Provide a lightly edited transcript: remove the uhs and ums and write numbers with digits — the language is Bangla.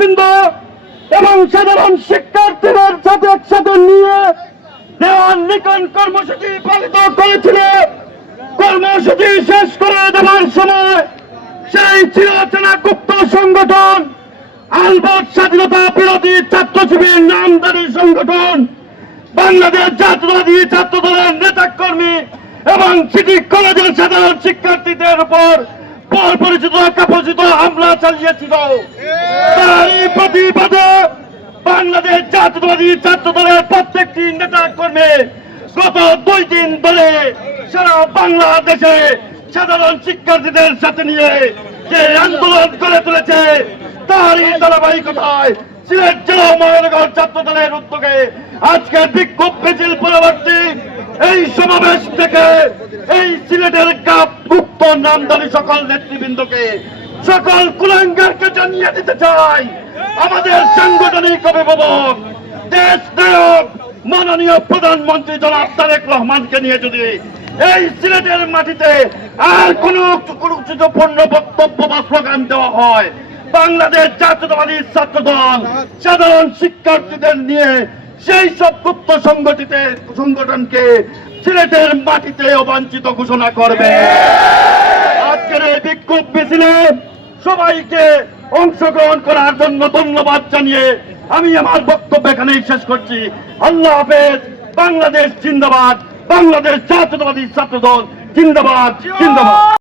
নেতৃবৃন্দ এবং সাধারণ শিক্ষার্থীদের সাথে একসাথে নিয়ে দেওয়ান লিখন কর্মসূচি পালিত করেছিল। কর্মসূচি শেষ করে দেওয়ার সময় সেই চিরচেনা গুপ্ত সংগঠন আলবট স্বাধীনতা বিরোধী ছাত্র শিবির নামধারী সংগঠন বাংলাদেশ জাতীয়তাবাদী ছাত্র দলের নেতা কর্মী এবং সিটি কলেজের সাধারণ শিক্ষার্থীদের উপর পরিচিত কাপড়িত হামলা চালিয়েছিল। তারই প্রতিবাদে বাংলাদেশ জাতীয়তাবাদী ছাত্র দলের প্রত্যেকটি নেতা কর্মী গত 2 দিন ধরে সারা বাংলাদেশে সাধারণ শিক্ষার্থীদের সাথে নিয়ে যে আন্দোলন করে তুলেছে তারই ধারাবাহিকতায় সিলেট জেলা মহানগর ছাত্র দলের উদ্যোগে আজকে বিক্ষোভ মিছিল পরবর্তী এই সমাবেশ থেকে এই সিলেটের গুপ্ত নামধারী সকল নেতৃবৃন্দকে সকল কুলাঙ্গারকে জানিয়ে দিতে চাই, আমাদের সাংগঠনিক অভিভাবক দেশ নায়ক মাননীয় প্রধানমন্ত্রী জনাব তারেক রহমানকে নিয়ে যদি এই সিলেটের মাটিতে আর কোন গুরুত্বপূর্ণ বক্তব্য বা স্লোগান দেওয়া হয়, বাংলাদেশ জাতীয়তাবাদী ছাত্র দল সাধারণ শিক্ষার্থীদের নিয়ে সেই সব গুপ্ত সংগঠনকে সিলেটের মাটিতে অবাঞ্ছিত ঘোষণা করবে। আজকের এই বিক্ষোভ মিছিলে সবাইকে অংশগ্রহণ করার জন্য ধন্যবাদ জানিয়ে আমি আমার বক্তব্য এখানেই শেষ করছি। আল্লাহ হাফেজ। বাংলাদেশ জিন্দাবাদ, বাংলাদেশ জাতীয়তাবাদী ছাত্র দল জিন্দাবাদ জিন্দাবাদ।